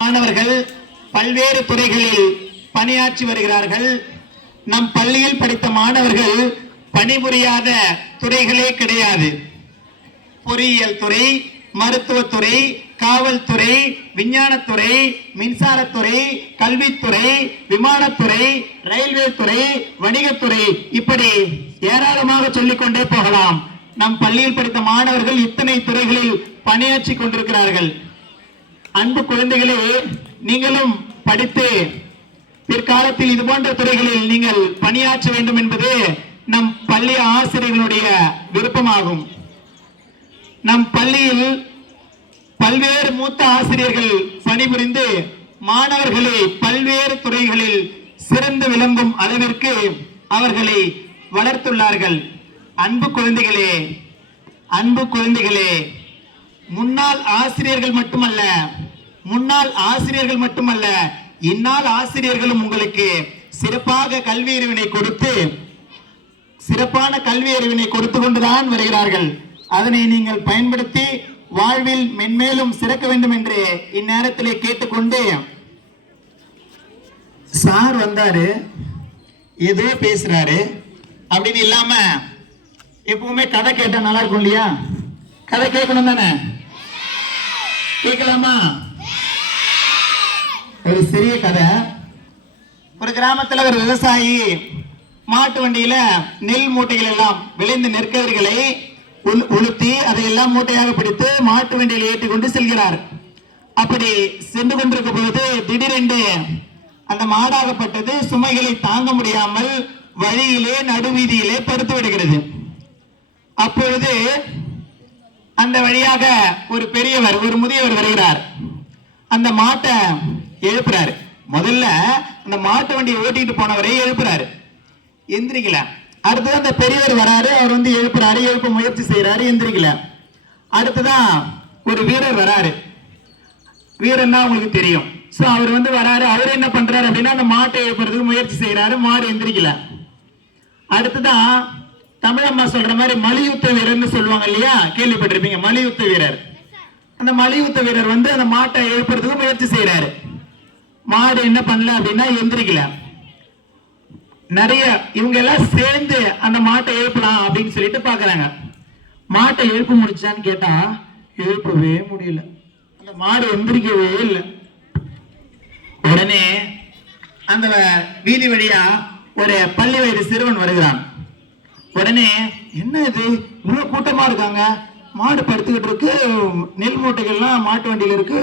மாணவர்கள் பல்வேறு துறைகளில் பணியாற்றி வருகிறார்கள். நம் பள்ளியில் படித்த மாணவர்கள் பணிபுரியாத துறைகளே கிடையாது. பொறியியல் துறை, மருத்துவத்துறை, காவல்துறை, விஞ்ஞானத்துறை, மின்சாரத்துறை, கல்வித்துறை, விமானத்துறை, ரயில்வே துறை, வணிகத்துறை, இப்படி ஏராளமாக சொல்லிக்கொண்டே போகலாம். நம் பள்ளியில் படித்த மாணவர்கள் இத்தனை துறைகளில் பணியாற்றி கொண்டிருக்கிறார்கள். அன்பு குழந்தைகளே, நீங்களும் படித்து பிற்காலத்தில் இது போன்ற துறைகளில் நீங்கள் பணியாற்ற வேண்டும் என்பது நம் பள்ளி ஆசிரியர்களுடைய விருப்பமாகும். நம் பள்ளியில் பல்வேறு மூத்த ஆசிரியர்கள் பணிபுரிந்து மாணவர்களை பல்வேறு துறைகளில் சிறந்து விளங்கும் அளவிற்கு அவர்களை வளர்த்துள்ளார்கள். அன்பு குழந்தைகளே, முன்னாள் ஆசிரியர்கள் மட்டுமல்ல இந்நாள் ஆசிரியர்களும் உங்களுக்கு சிறப்பான கல்வி அறிவினை கொடுத்து கொண்டுதான் வருகிறார்கள். அதனை நீங்கள் பயன்படுத்தி வாழ்வில் மென்மேலும் சிறக்க வேண்டும் என்று இந்நேரத்திலே கேட்டுக்கொண்டு, சார் வந்தாரு ஏதோ பேசுறாரு அப்படின்னு இல்லாம எப்பவுமே கதை கேட்டா நல்லா இருக்கும் இல்லையா? கதை கேட்கணும் தானே? கேட்கலாமா? ஒரு சிறிய கதை. ஒரு கிராமத்துல ஒரு விவசாயி மாட்டு வண்டியில நெல் மூட்டைகள் எல்லாம் விளைந்த நெற்கதிர்களை உளுத்தி அதையெல்லாம் மூட்டையாக பிடித்து மாட்டு வண்டியில் ஏற்றி கொண்டு செல்கிறார். அப்படி சென்று கொண்டிருக்கும் பொழுது திடீரென்று அந்த மாடாகப்பட்டது சுமைகளை தாங்க முடியாமல் வழியிலே நடுவீதியிலே படுத்து விடுகிறது. அப்பொழுது அந்த வழியாக ஒரு முதியவர் வருகிறார். அந்த மாட்டை எழுப்புறாரு. முதல்ல அந்த மாட்டு வண்டியை ஓட்டிட்டு போனவரை எழுப்புறாரு, எந்திரிக்கல. அடுத்தது அந்த பெரியவர் வராரு, அவர் வந்து எழுப்ப முயற்சி செய்யறாரு, எந்திரிக்கல. அடுத்ததான் ஒரு வீரர் வராரு. வீரன்னா உங்களுக்கு தெரியும். சோ அவர் வந்து வராரு. அவர் என்ன பண்றாரு அப்படின்னா அந்த மாட்டை எழுப்புறதுக்கு முயற்சி செய்யறாரு, மாடு எந்திரிக்கல. அடுத்ததான் தமிழம்மா சொல்ற மாதிரி மலியுத்த வீரர்னு சொல்லுவாங்க இல்லையா? கேள்விப்பட்டிருப்பீங்க. மலியுத்த வீரர். அந்த மலியுத்த வீரர் வந்து அந்த மாட்டை எழுப்புறதுக்கு முயற்சி செய்யறாரு. மாடு என்ன பண்ணல அப்படின்னா எந்திரிக்கல. நிறைய இவங்க எல்லாம் சேர்ந்து அந்த மாட்டை எழுப்பலாம் அப்படின்னு சொல்லிட்டு பாக்குறாங்க. மாட்டை எழுப்ப முடிச்சான்னு கேட்டா எழுப்பவே முடியல. அந்த மாடு எந்திரிக்கவே இல்லை. உடனே அந்த வீதி வழியா ஒரு பள்ளி வயது சிறுவன் வருகிறான். உடனே என்ன இது இவ்வளவு கூட்டமா இருக்காங்க, மாடு படுத்துக்கிட்டு இருக்கு, நெல் மூட்டைகள்லாம் மாட்டு வண்டியில இருக்கு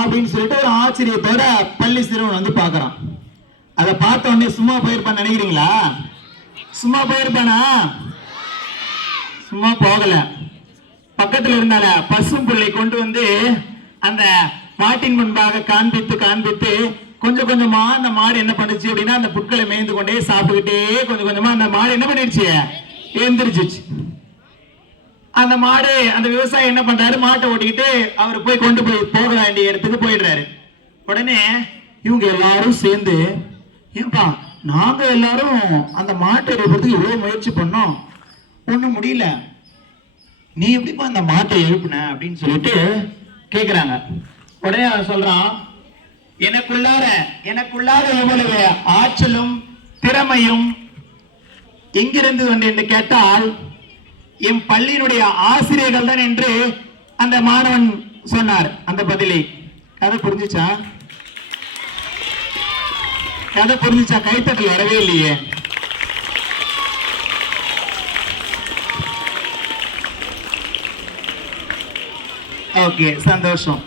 அப்படின்னு சொல்லிட்டு ஒரு ஆச்சரியத்தோட பள்ளி சிறுவன் வந்து பாக்குறான். அதை பார்த்த உடனே சும்மா போயிருப்பான்னு நினைக்கிறீங்களா? சும்மா போயிருப்பானா? சும்மா போகல. பக்கத்துல இருந்தால பசும் புள்ளை கொண்டு வந்து அந்த மாட்டின் முன்பாக காண்பித்து கொஞ்சம் கொஞ்சமா அந்த மாடு என்ன பண்ணுச்சு அப்படின்னா அந்த புட்களை மேய்ந்து கொண்டே சாப்பிட்டுக்கிட்டே கொஞ்சம் கொஞ்சமா அந்த மாடு என்ன பண்ணிடுச்சு, எழுந்திரிச்சிச்சு. அந்த மாடு அந்த விவசாயி என்ன பண்றாரு, மாட்டை ஓட்டிக்கிட்டு அவர் போக வேண்டிய இடத்துக்கு போயிடுறாரு. உடனே இவங்க எல்லாரும் சேர்ந்து, ஏன்பா நாங்க எல்லாரும் அந்த மாட்டை எழுப்புறதுக்கு இவ்வளவு முயற்சி பண்ணோம், ஒண்ணும் முடியல, நீ எப்படிப்பா அந்த மாட்டை எழுப்புன அப்படின்னு சொல்லிட்டு கேக்குறாங்க. உடனே அவன் சொல்றான், எனக்குள்ளார எவ்வளவு ஆற்றலும் திறமையும் எங்கிருந்து என்று கேட்டால் என் பள்ளியினுடைய ஆசிரியர்கள் தான் என்று அந்த மாணவன் சொன்னார். அந்த பதிலை கதை புரிஞ்சுச்சா? கைத்தட்டல் வரவே இல்லையே. ஓகே, சந்தோஷம்.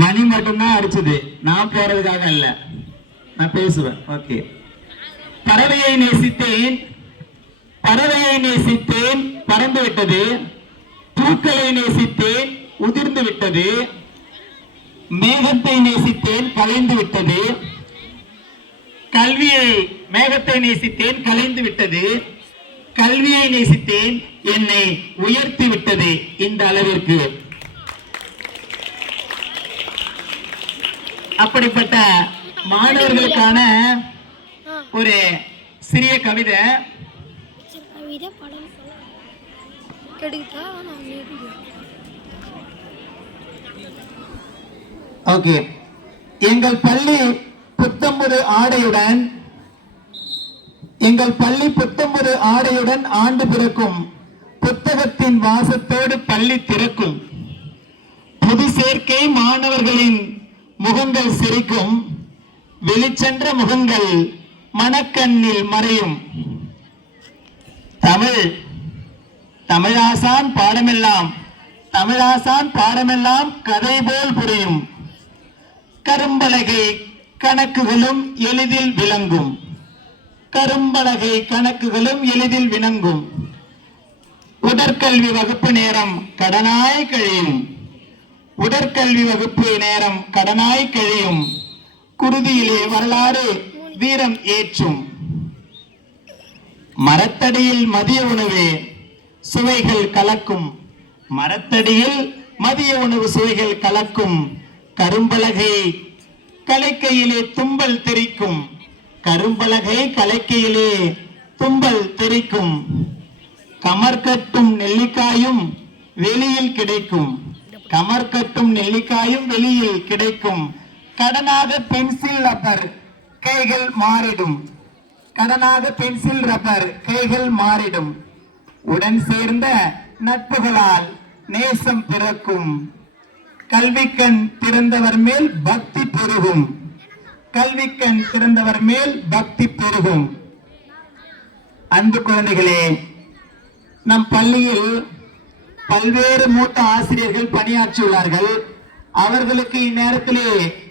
மணி மட்டும்தான் அடிச்சது, நான் போறதுக்காக அல்ல, நான் பேசுவேன். ஓகே. பறவையை நேசித்தேன் பறந்து விட்டது, பூக்களை நேசித்தேன் உதிர்ந்து விட்டது, மேகத்தை நேசித்தேன் கலைந்து விட்டது, மேகத்தை நேசித்தேன் கலைந்து விட்டது, கல்வியை நேசித்தேன் என்னை உயர்த்தி விட்டது. இந்த அளவிற்கு அப்படிப்பட்ட மாணவர்களுக்கான ஒரு சிறிய கவிதை. ஓகே. எங்கள் பள்ளி புத்தம்புது ஆடையுடன் ஆண்டு பிறக்கும். புத்தகத்தின் வாசத்தோடு பள்ளி திறக்கும். புது சேர்க்கை மாணவர்களின் முகங்கள் சிரிக்கும். வெளிச்சென்ற முகங்கள் மனக்கண்ணில் மறையும். தமிழாசான் பாடமெல்லாம் கதை போல் புரியும். கரும்பலகை கணக்குகளும் எளிதில் விளங்கும். உடற்கல்வி வகுப்பு நேரம் கடனாய் கழியும். குருதியிலே வரலாறு வீரம் ஏற்றும். மரத்தடியில் மதிய உணவு சுவைகள் கலக்கும். கரும்பலகை கலைக்கையிலே தும்பல் தெரிக்கும். கமர்கட்டும் நெல்லிக்காயும் வெளியில் கிடைக்கும். கடனாக பென்சில் ரப்பர் கைகள் மாறிடும். உடன் சேர்ந்த நட்புகளால் நேசம் பிறக்கும். கல்விக்கண் திறந்தவர் மேல் பக்தி பெருகும். அன்பு குழந்தைகளே, நம் பள்ளியில் பல்வேறு மூத்த ஆசிரியர்கள் பணியாற்றியுள்ளார்கள். அவர்களுக்கு இந்நேரத்திலே